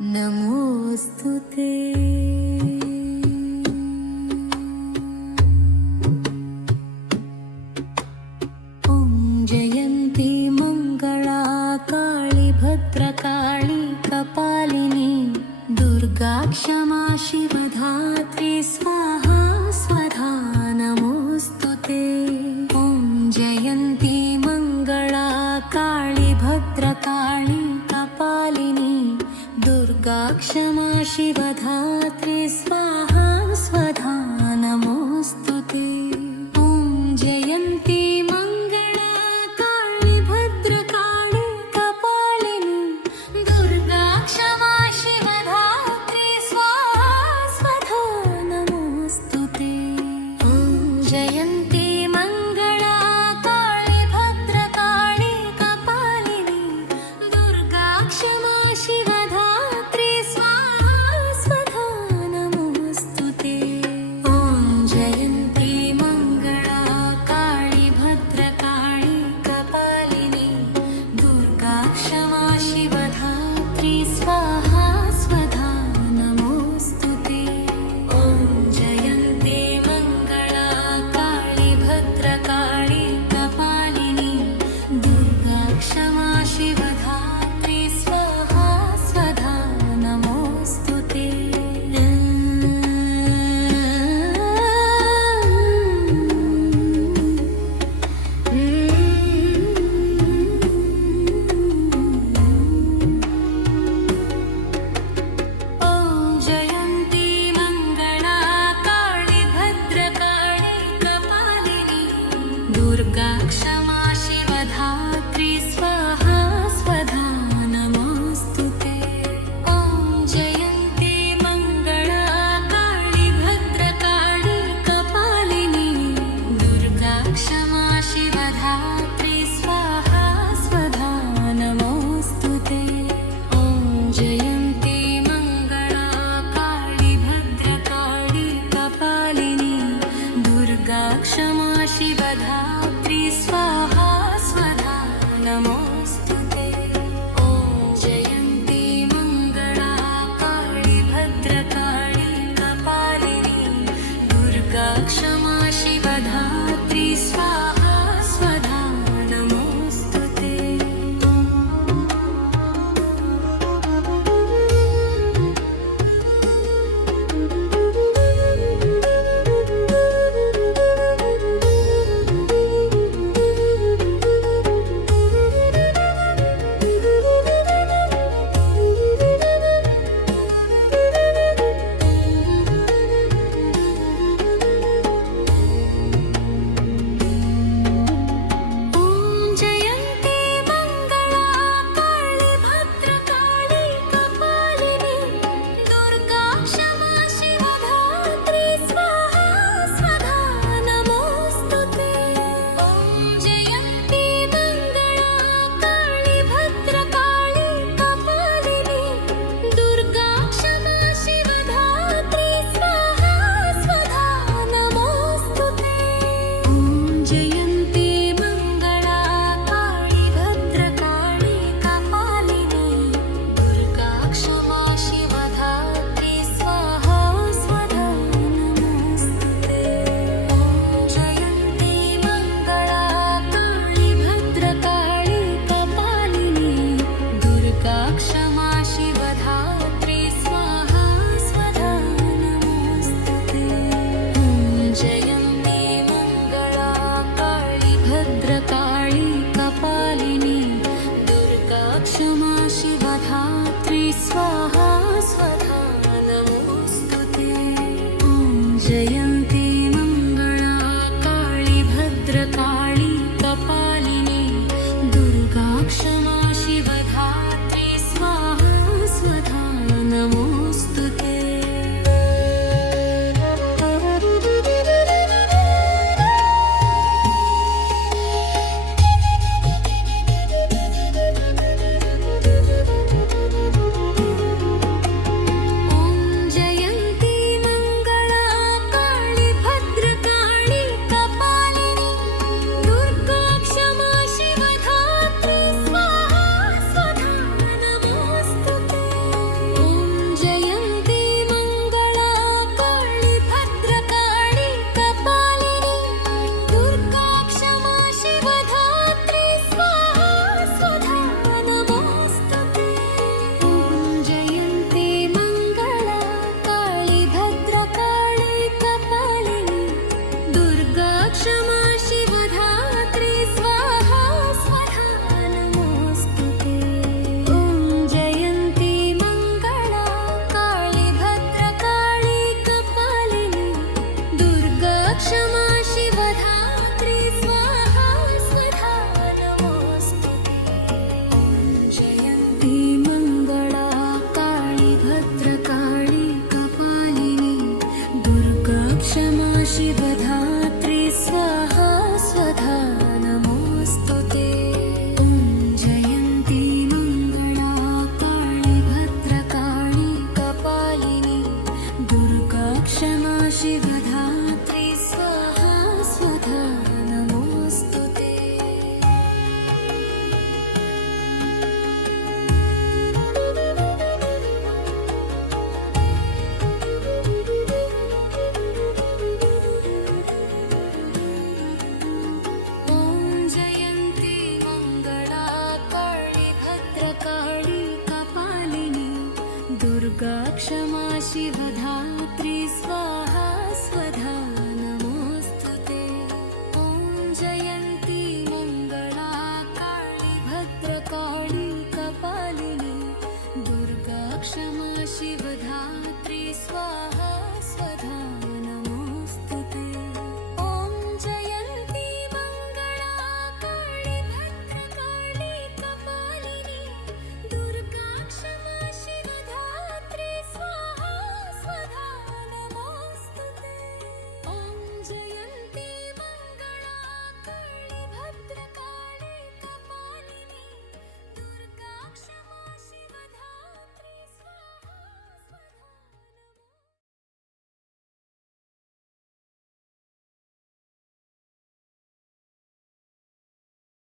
नमोस्तुते। ॐ जयन्ती मङ्गला काळि भद्रकाळी कपालिनी दुर्गा क्षमा शिव। काक्षमाशिवधात्रि स्वाहा।